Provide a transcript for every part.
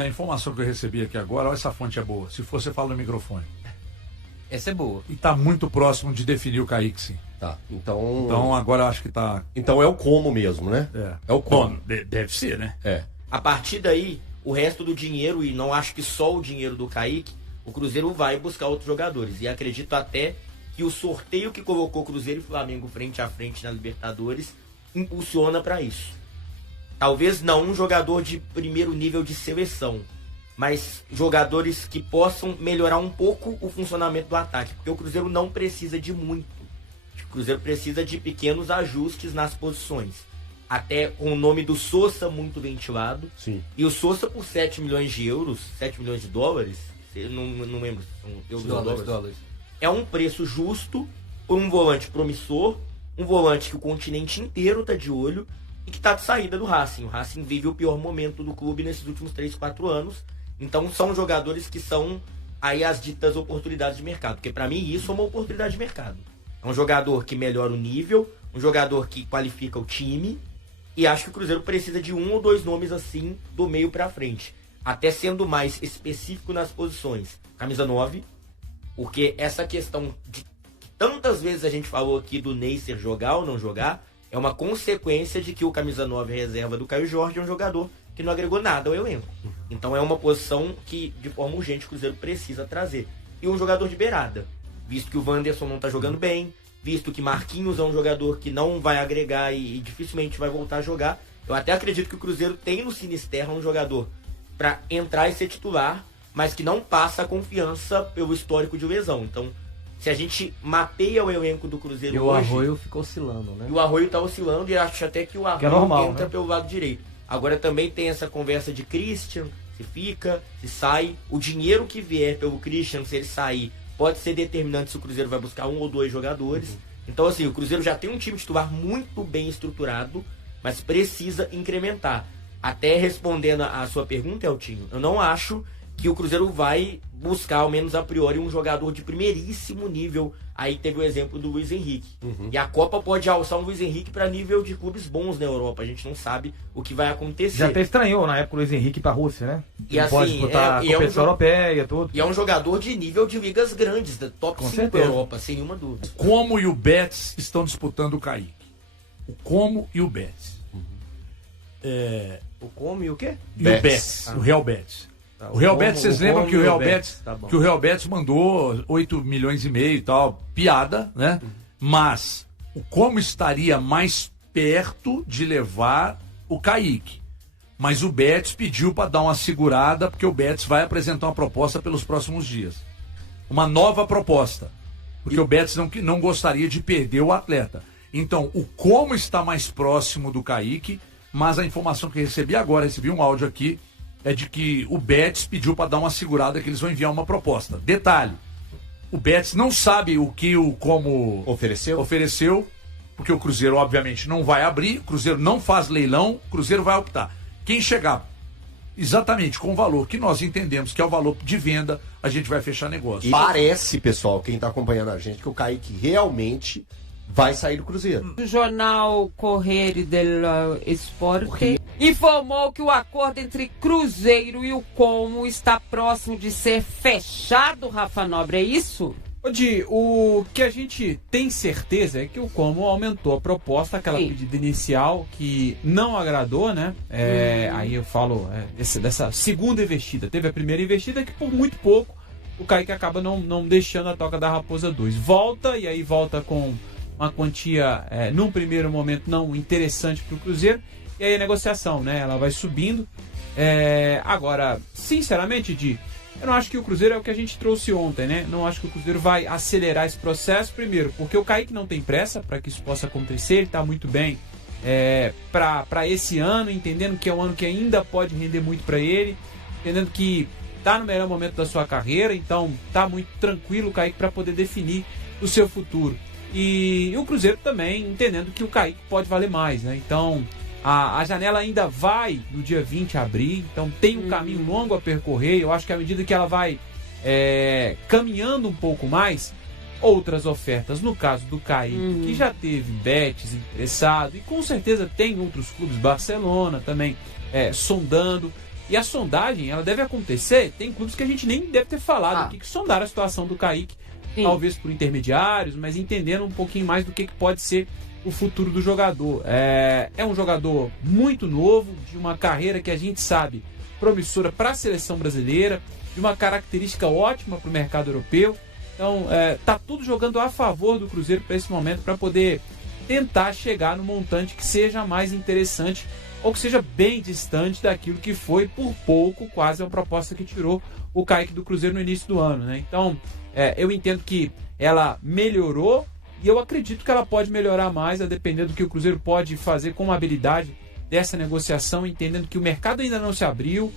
A informação que eu recebi aqui agora, olha, essa fonte é boa. Se for, você fala no microfone. Essa é boa. E tá muito próximo de definir o Kaique, sim. Tá, então... Então agora eu acho que tá... Então é o como mesmo, né? É o como. Bom, deve ser, né? É. A partir daí, o resto do dinheiro, e não acho que só o dinheiro do Kaique, o Cruzeiro vai buscar outros jogadores. E acredito até que o sorteio que colocou Cruzeiro e Flamengo frente a frente na Libertadores impulsiona para isso. Talvez não um jogador de primeiro nível de seleção, mas jogadores que possam melhorar um pouco o funcionamento do ataque, porque o Cruzeiro não precisa de muito. O Cruzeiro precisa de pequenos ajustes nas posições. Até com o nome do Sousa muito ventilado. Sim. E o Sousa por 7 milhões de euros, 7 milhões de dólares, eu não lembro, são euros ou dólares. É um preço justo por um volante promissor, um volante que o continente inteiro está de olho e que está de saída do Racing. O Racing vive o pior momento do clube nesses últimos 3, 4 anos. Então são jogadores que são aí as ditas oportunidades de mercado. Porque para mim isso é uma oportunidade de mercado. É um jogador que melhora o nível, um jogador que qualifica o time. E acho que o Cruzeiro precisa de 1 ou 2 nomes assim do meio para frente. Até sendo mais específico nas posições. Camisa 9. Porque essa questão de que tantas vezes a gente falou aqui do Neisser jogar ou não jogar, é uma consequência de que o camisa 9 reserva do Caio Jorge é um jogador que não agregou nada ao elenco. Então é uma posição que, de forma urgente, o Cruzeiro precisa trazer. E um jogador de beirada, visto que o Wanderson não está jogando bem, visto que Marquinhos é um jogador que não vai agregar e dificilmente vai voltar a jogar. Eu até acredito que o Cruzeiro tem no Sinisterra um jogador para entrar e ser titular, mas que não passa a confiança pelo histórico de lesão. Então, se a gente mapeia o elenco do Cruzeiro hoje... E o Arroio ficou oscilando, né? E o Arroio tá oscilando e acho até que o Arroio normal, entra, né? pelo lado direito. Agora também tem essa conversa de Christian, se fica, se sai. O dinheiro que vier pelo Christian, se ele sair, pode ser determinante se o Cruzeiro vai buscar 1 ou 2 jogadores. Então, assim, o Cruzeiro já tem um time titular muito bem estruturado, mas precisa incrementar. Até respondendo a sua pergunta, Eltinho, eu não acho que o Cruzeiro vai buscar, ao menos a priori, um jogador de primeiríssimo nível. Aí teve o exemplo do Luiz Henrique. E a Copa pode alçar um Luiz Henrique para nível de clubes bons na Europa. A gente não sabe o que vai acontecer. Já até estranhou na época o Luiz Henrique pra Rússia, né? E não assim, pode disputar a competição europeia, tudo. E é um jogador de nível de ligas grandes, da top Com 5 certeza. Europa, sem nenhuma dúvida. O Como e o Betis estão disputando o Kaique. O Como e o Betis. O Como e o quê? E o Betis, o Real Betis. O Real Betis, vocês lembram que o Real Betis, que o Real Betis mandou 8 milhões e meio e tal, piada, né? Mas o Como estaria mais perto de levar o Kaique. Mas o Betis pediu para dar uma segurada, porque o Betis vai apresentar uma proposta pelos próximos dias. Uma nova proposta. Porque o Betis não gostaria de perder o atleta. Então, o Como está mais próximo do Kaique, mas a informação que recebi um áudio aqui, é de que o Betis pediu para dar uma segurada, que eles vão enviar uma proposta. Detalhe, o Betis não sabe o que o Como ofereceu, porque o Cruzeiro obviamente não vai abrir, o Cruzeiro não faz leilão, o Cruzeiro vai optar. Quem chegar exatamente com o valor que nós entendemos que é o valor de venda, a gente vai fechar negócio. Parece, pessoal, quem tá acompanhando a gente, que o Kaique realmente vai sair do Cruzeiro. O jornal Corriere dello Sport informou que o acordo entre Cruzeiro e o Como está próximo de ser fechado, Rafa Nobre, é isso? Di, o que a gente tem certeza é que o Como aumentou a proposta, aquela pedida inicial que não agradou, né? Aí eu falo dessa segunda investida. Teve a primeira investida que por muito pouco o Kaique acaba não deixando a Toca da Raposa 2. Volta com uma quantia, num primeiro momento, não interessante para o Cruzeiro. E aí a negociação, né? Ela vai subindo. Agora, sinceramente, Di, eu não acho que o Cruzeiro é o que a gente trouxe ontem, né? Não acho que o Cruzeiro vai acelerar esse processo. Primeiro, porque o Kaique não tem pressa para que isso possa acontecer. Ele está muito bem para esse ano, entendendo que é um ano que ainda pode render muito para ele, entendendo que está no melhor momento da sua carreira. Então, está muito tranquilo o Kaique para poder definir o seu futuro. E o Cruzeiro também entendendo que o Kaique pode valer mais, né? Então, a janela ainda vai no dia 20 abrir, então tem um caminho longo a percorrer. Eu acho que à medida que ela vai caminhando um pouco mais, outras ofertas, no caso do Kaique, que já teve Betis interessado, e com certeza tem outros clubes, Barcelona também sondando. E a sondagem, ela deve acontecer, tem clubes que a gente nem deve ter falado aqui, que sondaram a situação do Kaique, talvez por intermediários, mas entendendo um pouquinho mais do que pode ser o futuro do jogador. É um jogador muito novo, de uma carreira que a gente sabe promissora para a seleção brasileira, de uma característica ótima para o mercado europeu. Então, tá tudo jogando a favor do Cruzeiro para esse momento, para poder tentar chegar no montante que seja mais interessante ou que seja bem distante daquilo que foi por pouco quase uma proposta que tirou o Kaique do Cruzeiro no início do ano, né? Então, eu entendo que ela melhorou e eu acredito que ela pode melhorar mais, a depender do que o Cruzeiro pode fazer com a habilidade dessa negociação, entendendo que o mercado ainda não se abriu,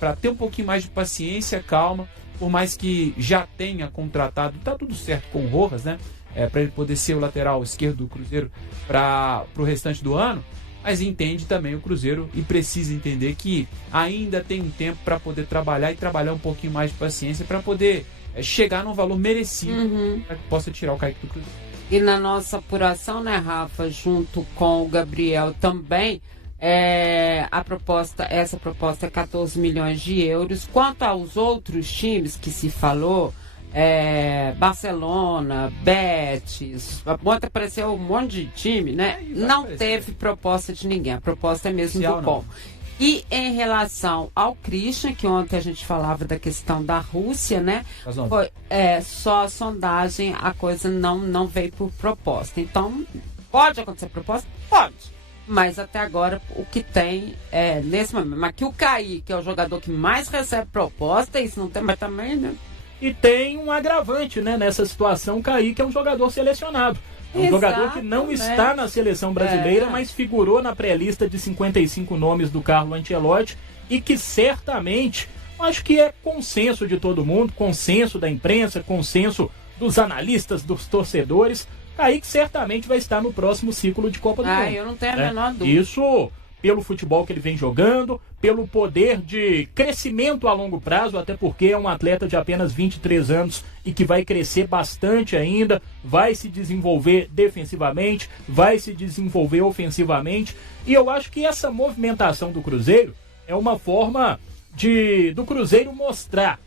para ter um pouquinho mais de paciência, calma, por mais que já tenha contratado, tá tudo certo com o Rojas, né? Para ele poder ser o lateral esquerdo do Cruzeiro para o restante do ano, mas entende também o Cruzeiro e precisa entender que ainda tem um tempo para poder trabalhar e trabalhar um pouquinho mais de paciência para poder chegar num valor merecido para que possa tirar o Kaique do Cruzeiro. E na nossa apuração, né, Rafa, junto com o Gabriel também, essa proposta é 14 milhões de euros. Quanto aos outros times que se falou, Barcelona, Betis, ontem apareceu um monte de time, né? Não teve proposta de ninguém, a proposta é mesmo do Como. E em relação ao Christian, que ontem a gente falava da questão da Rússia, né? Foi só a sondagem, a coisa não veio por proposta. Então, pode acontecer proposta? Pode. Mas até agora o que tem nesse momento. Mas que o Kaique é o jogador que mais recebe proposta, isso não tem, mas também, né? E tem um agravante, né, nessa situação. O Kaique é um jogador selecionado. É um jogador que não está na seleção brasileira, mas figurou na pré-lista de 55 nomes do Carlo Ancelotti e que certamente, acho que é consenso de todo mundo, consenso da imprensa, consenso dos analistas, dos torcedores, Kaique certamente vai estar no próximo ciclo de Copa do Mundo. Eu não tenho a menor dúvida. Isso pelo futebol que ele vem jogando, pelo poder de crescimento a longo prazo, até porque é um atleta de apenas 23 anos e que vai crescer bastante ainda, vai se desenvolver defensivamente, vai se desenvolver ofensivamente, e eu acho que essa movimentação do Cruzeiro é uma forma do Cruzeiro mostrar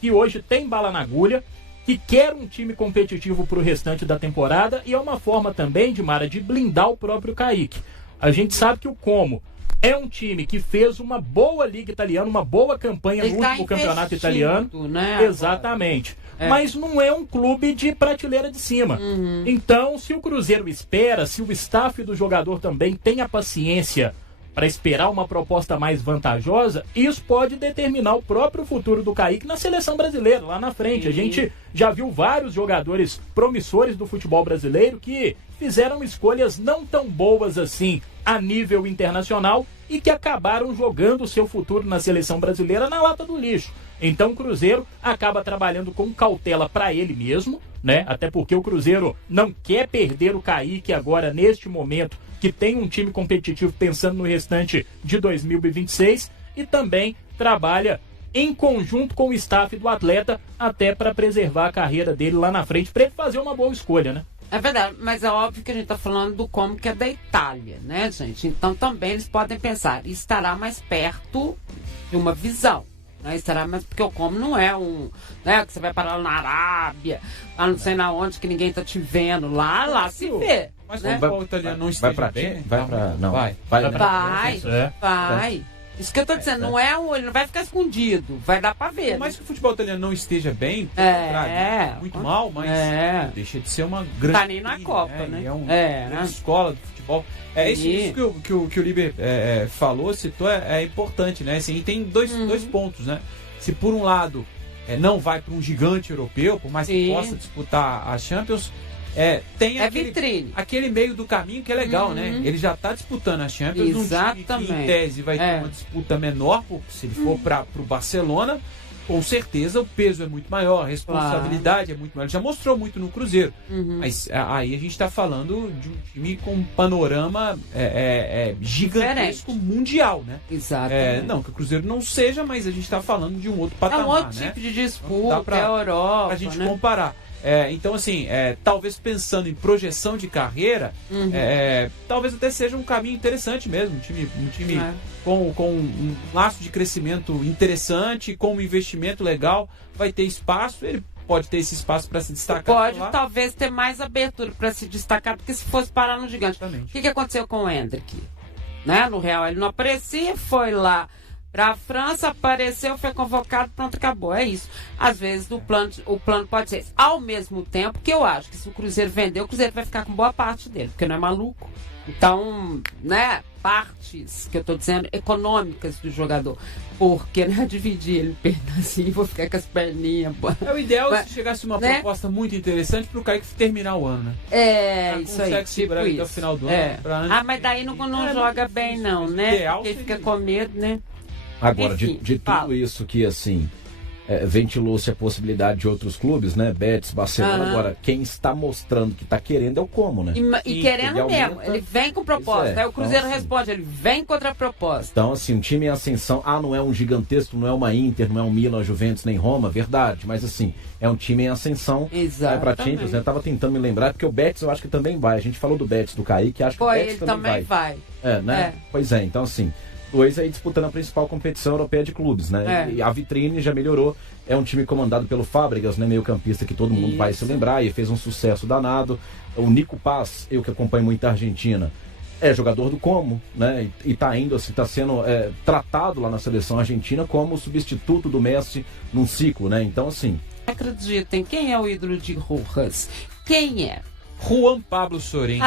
que hoje tem bala na agulha, que quer um time competitivo para o restante da temporada, e é uma forma também, Mara, de blindar o próprio Kaique. A gente sabe que o Como é um time que fez uma boa Liga Italiana, uma boa campanha no último campeonato italiano. Né, exatamente. Mas não é um clube de prateleira de cima. Então, se o Cruzeiro espera, se o staff do jogador também tem a paciência para esperar uma proposta mais vantajosa, isso pode determinar o próprio futuro do Kaique na seleção brasileira, lá na frente. A gente já viu vários jogadores promissores do futebol brasileiro que fizeram escolhas não tão boas assim a nível internacional e que acabaram jogando o seu futuro na seleção brasileira na lata do lixo. Então o Cruzeiro acaba trabalhando com cautela para ele mesmo, né? Até porque o Cruzeiro não quer perder o Kaique agora, neste momento, que tem um time competitivo pensando no restante de 2026, e também trabalha em conjunto com o staff do atleta até para preservar a carreira dele lá na frente, para ele fazer uma boa escolha, né? É verdade, mas é óbvio que a gente está falando do Como, que é da Itália, né, gente? Então também eles podem pensar, estará mais perto de uma visão, né? Estará mais, porque o Como não é um, né, que você vai parar lá na Arábia, lá não sei na onde, que ninguém tá te vendo, lá se vê. Mas né? o italiano não esteja bem, vai. Isso que eu tô dizendo, não é ele não vai ficar escondido, vai dar pra ver. Mas que o futebol italiano não esteja bem, muito mal, mas deixa de ser uma grande. Tá nem na Copa, né? É uma escola do futebol. Isso que o Liber falou, citou, é importante, né? Assim, e tem dois pontos, né? Se por um lado não vai para um gigante europeu, por mais que possa disputar a Champions, tem aquele meio do caminho que é legal, né? Ele já está disputando a Champions, um time que em tese vai ter uma disputa menor, se ele for para o Barcelona, com certeza o peso é muito maior, a responsabilidade é muito maior. Ele já mostrou muito no Cruzeiro, mas aí a gente está falando de um time com um panorama gigantesco mundial, né? Exatamente. Não que o Cruzeiro não seja, mas a gente está falando de um outro patamar, outro tipo de disputa, Europa, Europa, pra gente comparar. Então, assim, talvez pensando em projeção de carreira, talvez até seja um caminho interessante mesmo. Um time com um laço de crescimento interessante, com um investimento legal, vai ter espaço, ele pode ter esse espaço para se destacar. Pode, talvez, ter mais abertura para se destacar do que se fosse parar no Gigante. Exatamente. O que aconteceu com o Endrick? Né? No Real ele não aparecia, foi lá para a França, apareceu, foi convocado, pronto, acabou. É isso. Às vezes o plano pode ser esse. Ao mesmo tempo que eu acho que se o Cruzeiro vender, o Cruzeiro vai ficar com boa parte dele, porque não é maluco. Então, né, partes, que eu estou dizendo, econômicas do jogador. Porque não é dividir ele assim, vou ficar com as perninhas. O ideal é se chegasse uma proposta muito interessante para o Kaique terminar o ano, né? Isso aí, tipo segurar até o final do ano. Mas daí não joga bem não, né? Porque fica com medo, né? Agora, enfim, de tudo isso que, assim, ventilou-se a possibilidade de outros clubes, né? Betis, Barcelona. Agora, quem está mostrando que está querendo é o Como, né? E querendo mesmo. Ele vem com proposta. Aí o Cruzeiro responde, ele vem com outra proposta. Então, assim, um time em ascensão, não é um gigantesco, não é uma Inter, não é um Milan, Juventus, nem Roma, verdade. Mas, assim, é um time em ascensão para Champions, né? Eu tava tentando me lembrar, porque o Betis eu acho que também vai. A gente falou do Betis, do Kaique, acho que o Betis também vai. Né? Pois é, então, assim... Dois aí disputando a principal competição europeia de clubes, né? E a vitrine já melhorou. É um time comandado pelo Fábregas, né? Meio campista que todo mundo vai se lembrar e fez um sucesso danado. O Nico Paz, eu que acompanho muito a Argentina, é jogador do Como, né? E tá indo, assim, tá sendo tratado lá na seleção argentina como substituto do Messi num ciclo, né? Então, assim... Acreditem, quem é o ídolo de Rojas? Quem é? Juan Pablo Sorin.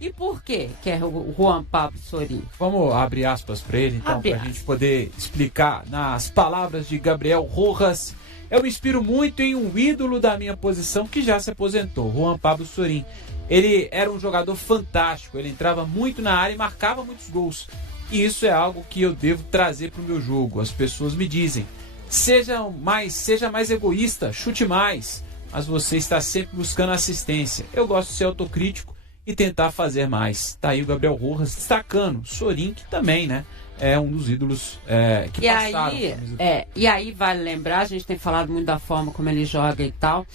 E por quê que é o Juan Pablo Sorin? Vamos abrir aspas para ele, então, para a gente poder explicar nas palavras de Gabriel Rojas. Eu me inspiro muito em um ídolo da minha posição que já se aposentou, Juan Pablo Sorin. Ele era um jogador fantástico, ele entrava muito na área e marcava muitos gols. E isso é algo que eu devo trazer para o meu jogo. As pessoas me dizem, seja mais egoísta, chute mais, mas você está sempre buscando assistência. Eu gosto de ser autocrítico e tentar fazer mais. Tá aí o Gabriel Rojas destacando. Sorin, que também, né, é um dos ídolos que passaram. E aí vale lembrar, a gente tem falado muito da forma como ele joga e tal.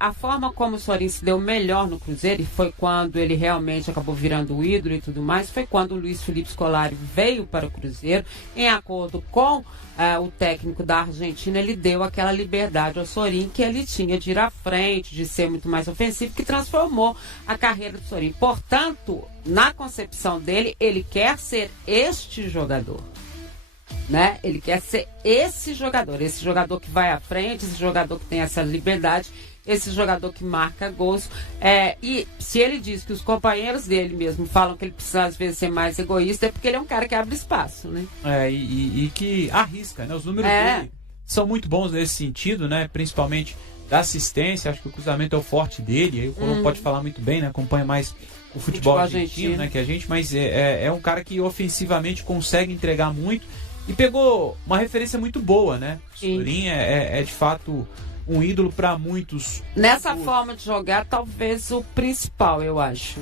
A forma como o Sorin se deu melhor no Cruzeiro, e foi quando ele realmente acabou virando o ídolo e tudo mais, foi quando o Luiz Felipe Scolari veio para o Cruzeiro, em acordo com o técnico da Argentina, ele deu aquela liberdade ao Sorin que ele tinha de ir à frente, de ser muito mais ofensivo, que transformou a carreira do Sorin. Portanto, na concepção dele, ele quer ser este jogador. Né? Ele quer ser esse jogador que vai à frente, esse jogador que tem essa liberdade, esse jogador que marca gols. E se ele diz que os companheiros dele mesmo falam que ele precisa às vezes ser mais egoísta, é porque ele é um cara que abre espaço, né? E que arrisca, né? Os números dele são muito bons nesse sentido, né? Principalmente da assistência, acho que o cruzamento é o forte dele, aí o Colombo pode falar muito bem, né? Acompanha mais o futebol argentino, né, que a gente, mas é um cara que ofensivamente consegue entregar muito e pegou uma referência muito boa, né? O Sorin é de fato um ídolo para muitos. Nessa forma de jogar, talvez o principal, eu acho,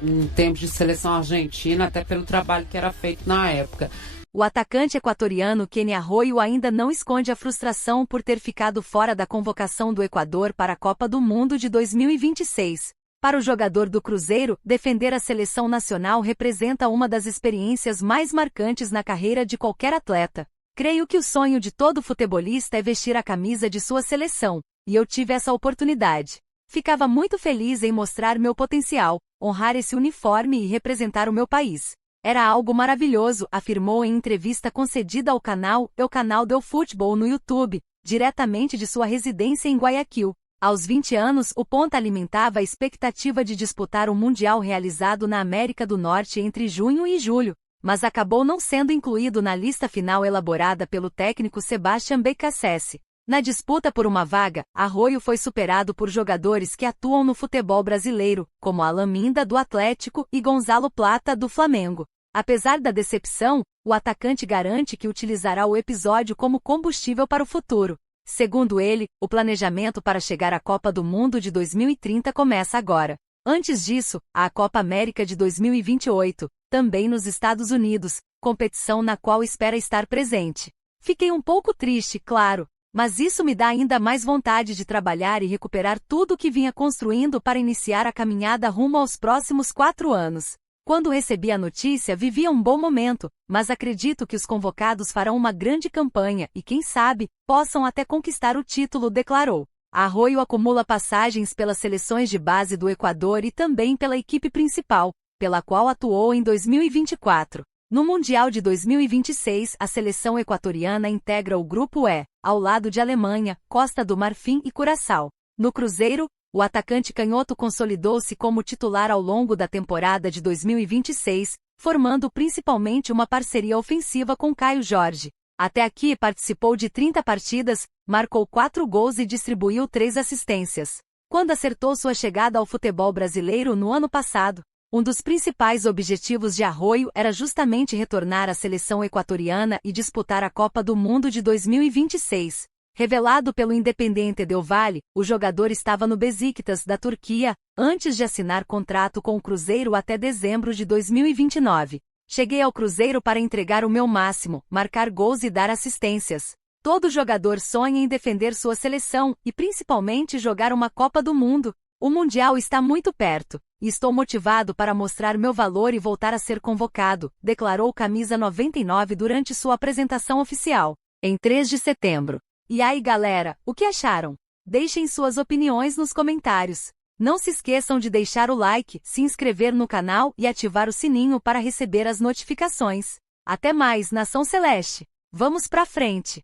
em termos de seleção argentina, até pelo trabalho que era feito na época. O atacante equatoriano Kenny Arroyo ainda não esconde a frustração por ter ficado fora da convocação do Equador para a Copa do Mundo de 2026. Para o jogador do Cruzeiro, defender a seleção nacional representa uma das experiências mais marcantes na carreira de qualquer atleta. Creio que o sonho de todo futebolista é vestir a camisa de sua seleção, e eu tive essa oportunidade. Ficava muito feliz em mostrar meu potencial, honrar esse uniforme e representar o meu país. Era algo maravilhoso, afirmou em entrevista concedida ao canal El Canal del Futebol no YouTube, diretamente de sua residência em Guayaquil. Aos 20 anos, o ponta alimentava a expectativa de disputar o Mundial realizado na América do Norte entre junho e julho, mas acabou não sendo incluído na lista final elaborada pelo técnico Sebastián Beccacece. Na disputa por uma vaga, Arroyo foi superado por jogadores que atuam no futebol brasileiro, como Alan Minda, do Atlético, e Gonzalo Plata, do Flamengo. Apesar da decepção, o atacante garante que utilizará o episódio como combustível para o futuro. Segundo ele, o planejamento para chegar à Copa do Mundo de 2030 começa agora. Antes disso, há a Copa América de 2028, também nos Estados Unidos, competição na qual espera estar presente. Fiquei um pouco triste, claro, Mas isso me dá ainda mais vontade de trabalhar e recuperar tudo o que vinha construindo para iniciar a caminhada rumo aos próximos 4 anos. Quando recebi a notícia, vivia um bom momento, mas acredito que os convocados farão uma grande campanha e, quem sabe, possam até conquistar o título, declarou. Arroyo acumula passagens pelas seleções de base do Equador e também pela equipe principal, pela qual atuou em 2024. No Mundial de 2026, a seleção equatoriana integra o Grupo E, ao lado de Alemanha, Costa do Marfim e Curaçao. No Cruzeiro, o atacante canhoto consolidou-se como titular ao longo da temporada de 2026, formando principalmente uma parceria ofensiva com Caio Jorge. Até aqui participou de 30 partidas, marcou 4 gols e distribuiu 3 assistências. Quando acertou sua chegada ao futebol brasileiro no ano passado, um dos principais objetivos de Arroyo era justamente retornar à seleção equatoriana e disputar a Copa do Mundo de 2026. Revelado pelo Independiente del Valle, o jogador estava no Beşiktaş da Turquia, antes de assinar contrato com o Cruzeiro até dezembro de 2029. Cheguei ao Cruzeiro para entregar o meu máximo, marcar gols e dar assistências. Todo jogador sonha em defender sua seleção e principalmente jogar uma Copa do Mundo. O Mundial está muito perto, e estou motivado para mostrar meu valor e voltar a ser convocado, declarou o camisa 99 durante sua apresentação oficial, em 3 de setembro. E aí galera, o que acharam? Deixem suas opiniões nos comentários. Não se esqueçam de deixar o like, se inscrever no canal e ativar o sininho para receber as notificações. Até mais, Nação Celeste! Vamos pra frente!